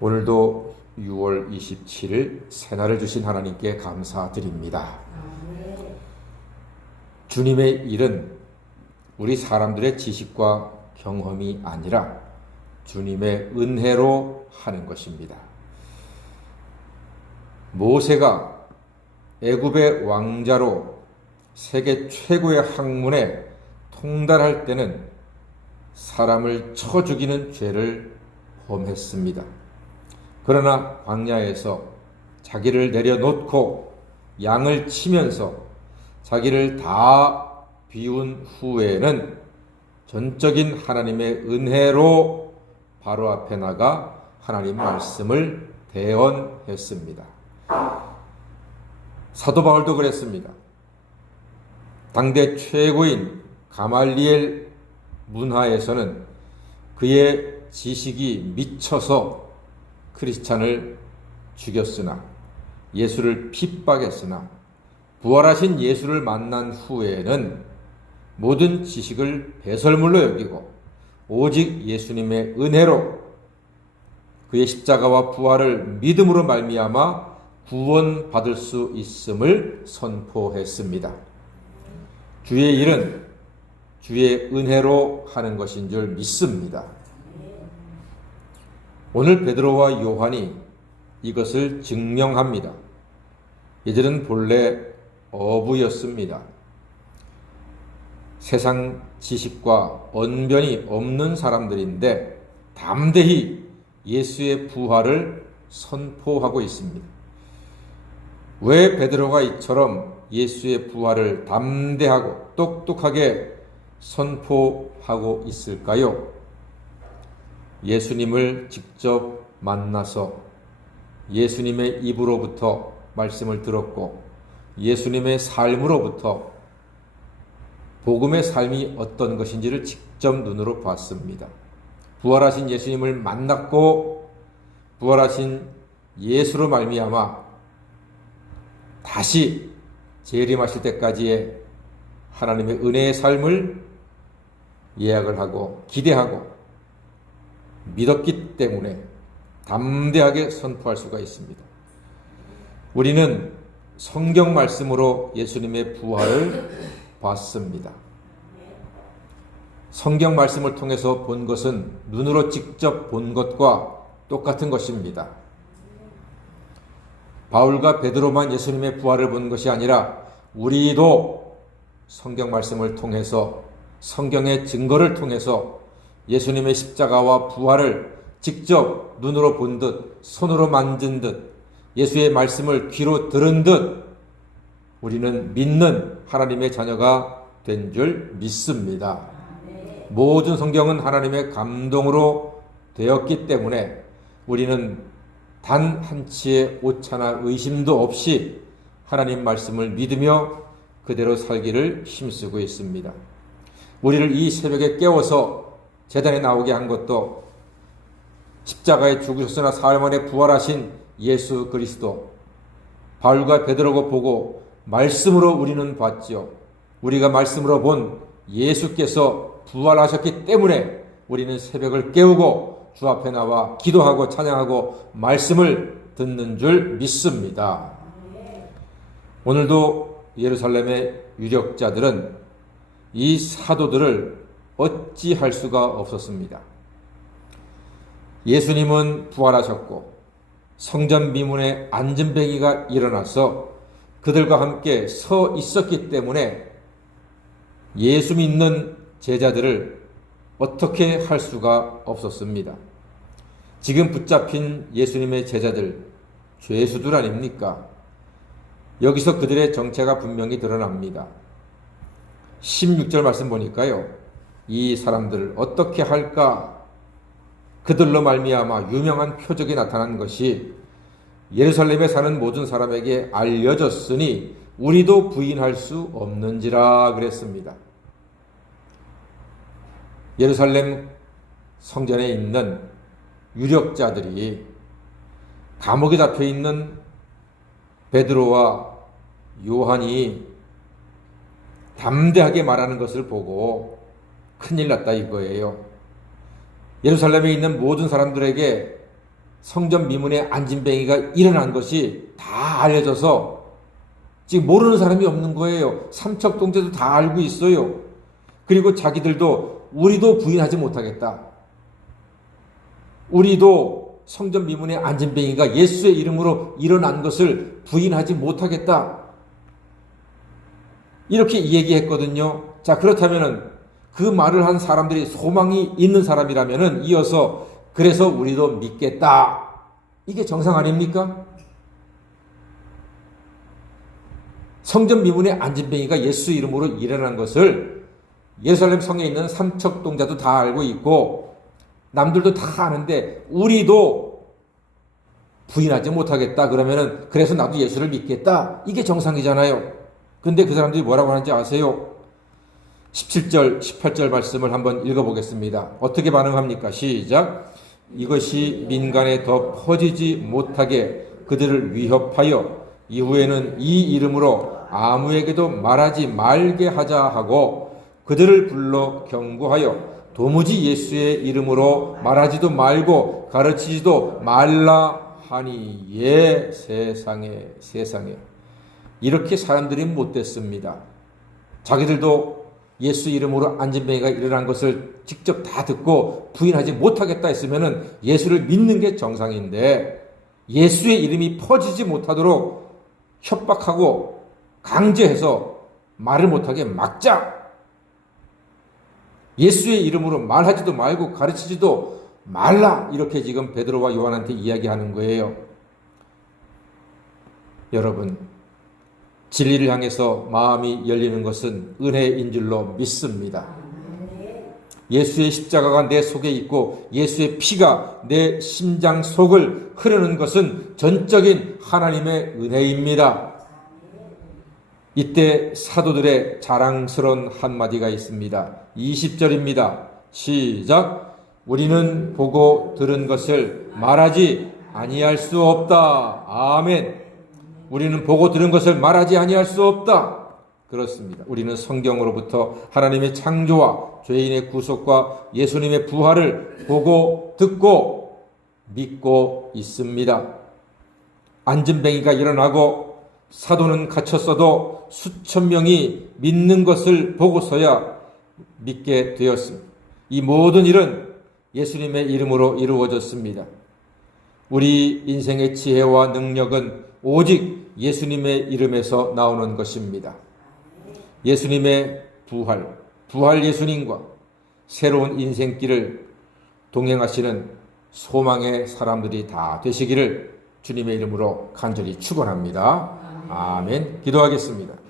오늘도 6월 27일 새날을 주신 하나님께 감사드립니다. 주님의 일은 우리 사람들의 지식과 경험이 아니라 주님의 은혜로 하는 것입니다. 모세가 애굽의 왕자로 세계 최고의 학문에 통달할 때는 사람을 쳐 죽이는 죄를 범했습니다. 그러나 광야에서 자기를 내려놓고 양을 치면서 자기를 다 비운 후에는 전적인 하나님의 은혜로 바로 앞에 나가 하나님 말씀을 대언했습니다. 사도 바울도 그랬습니다. 당대 최고인 가말리엘 문화에서는 그의 지식이 미쳐서 크리스찬을 죽였으나 예수를 핍박했으나 부활하신 예수를 만난 후에는 모든 지식을 배설물로 여기고 오직 예수님의 은혜로 그의 십자가와 부활을 믿음으로 말미암아 구원받을 수 있음을 선포했습니다. 주의 일은 주의 은혜로 하는 것인 줄 믿습니다. 오늘 베드로와 요한이 이것을 증명합니다. 이들은 본래 어부였습니다. 세상 지식과 언변이 없는 사람들인데 담대히 예수의 부활을 선포하고 있습니다. 왜 베드로가 이처럼 예수의 부활을 담대하고 똑똑하게 선포하고 있을까요? 예수님을 직접 만나서 예수님의 입으로부터 말씀을 들었고 예수님의 삶으로부터 복음의 삶이 어떤 것인지를 직접 눈으로 봤습니다. 부활하신 예수님을 만났고 부활하신 예수로 말미암아 다시 재림하실 때까지의 하나님의 은혜의 삶을 예약을 하고 기대하고 믿었기 때문에 담대하게 선포할 수가 있습니다. 우리는 성경 말씀으로 예수님의 부활을 봤습니다. 성경 말씀을 통해서 본 것은 눈으로 직접 본 것과 똑같은 것입니다. 바울과 베드로만 예수님의 부활을 본 것이 아니라 우리도 성경 말씀을 통해서 성경의 증거를 통해서 예수님의 십자가와 부활을 직접 눈으로 본 듯, 손으로 만진 듯, 예수의 말씀을 귀로 들은 듯, 우리는 믿는 하나님의 자녀가 된 줄 믿습니다. 모든 성경은 하나님의 감동으로 되었기 때문에 우리는 단 한치의 오차나 의심도 없이 하나님 말씀을 믿으며 그대로 살기를 힘쓰고 있습니다. 우리를 이 새벽에 깨워서 재단에 나오게 한 것도 십자가에 죽으셨으나 사흘 만에 부활하신 예수 그리스도 바울과 베드로가 보고 말씀으로 우리는 봤지요. 우리가 말씀으로 본 예수께서 부활하셨기 때문에 우리는 새벽을 깨우고 주 앞에 나와 기도하고 찬양하고 말씀을 듣는 줄 믿습니다. 오늘도 예루살렘의 유력자들은 이 사도들을 어찌할 수가 없었습니다. 예수님은 부활하셨고 성전 미문에 안전뱅이가 일어나서 그들과 함께 서 있었기 때문에 예수 믿는 제자들을 어떻게 할 수가 없었습니다. 지금 붙잡힌 예수님의 제자들, 죄수들 아닙니까? 여기서 그들의 정체가 분명히 드러납니다. 16절 말씀 보니까요. 이 사람들을 어떻게 할까? 그들로 말미암아 유명한 표적이 나타난 것이 예루살렘에 사는 모든 사람에게 알려졌으니 우리도 부인할 수 없는지라 그랬습니다. 예루살렘 성전에 있는 유력자들이 감옥에 잡혀 있는 베드로와 요한이 담대하게 말하는 것을 보고 큰일 났다 이거예요. 예루살렘에 있는 모든 사람들에게 성전 미문에 안진뱅이가 일어난 것이 다 알려져서 지금 모르는 사람이 없는 거예요. 삼척 동제도 다 알고 있어요. 그리고 자기들도 우리도 부인하지 못하겠다. 우리도 성전 미문의 안진뱅이가 예수의 이름으로 일어난 것을 부인하지 못하겠다. 이렇게 얘기했거든요. 자, 그렇다면은 그 말을 한 사람들이 소망이 있는 사람이라면은 이어서 그래서 우리도 믿겠다. 이게 정상 아닙니까? 성전 미문의 안진뱅이가 예수 이름으로 일어난 것을 예루살렘 성에 있는 삼척동자도 다 알고 있고 남들도 다 아는데 우리도 부인하지 못하겠다 그러면은 그래서 나도 예수를 믿겠다 이게 정상이잖아요. 근데 그 사람들이 뭐라고 하는지 아세요? 17절, 18절 말씀을 한번 읽어보겠습니다. 어떻게 반응합니까? 시작. 이것이 민간에 더 퍼지지 못하게 그들을 위협하여 이후에는 이 이름으로 아무에게도 말하지 말게 하자 하고 그들을 불러 경고하여 도무지 예수의 이름으로 말하지도 말고 가르치지도 말라 하니 예 세상에 세상에 이렇게 사람들이 못됐습니다. 자기들도 예수 이름으로 안진뱅이가 일어난 것을 직접 다 듣고 부인하지 못하겠다 했으면은 예수를 믿는 게 정상인데 예수의 이름이 퍼지지 못하도록 협박하고 강제해서 말을 못하게 막자. 예수의 이름으로 말하지도 말고 가르치지도 말라. 이렇게 지금 베드로와 요한한테 이야기하는 거예요. 여러분, 진리를 향해서 마음이 열리는 것은 은혜인 줄로 믿습니다. 예수의 십자가가 내 속에 있고 예수의 피가 내 심장 속을 흐르는 것은 전적인 하나님의 은혜입니다. 이때 사도들의 자랑스러운 한마디가 있습니다. 20절입니다. 시작. 우리는 보고 들은 것을 말하지 아니할 수 없다. 아멘. 우리는 보고 들은 것을 말하지 아니할 수 없다. 그렇습니다. 우리는 성경으로부터 하나님의 창조와 죄인의 구속과 예수님의 부활을 보고 듣고 믿고 있습니다. 안진뱅이가 일어나고 사도는 갇혔어도 수천 명이 믿는 것을 보고서야 믿게 되었습니다. 이 모든 일은 예수님의 이름으로 이루어졌습니다. 우리 인생의 지혜와 능력은 오직 예수님의 이름에서 나오는 것입니다. 예수님의 부활, 부활 예수님과 새로운 인생길을 동행하시는 소망의 사람들이 다 되시기를 주님의 이름으로 간절히 축원합니다. 아멘. 기도하겠습니다.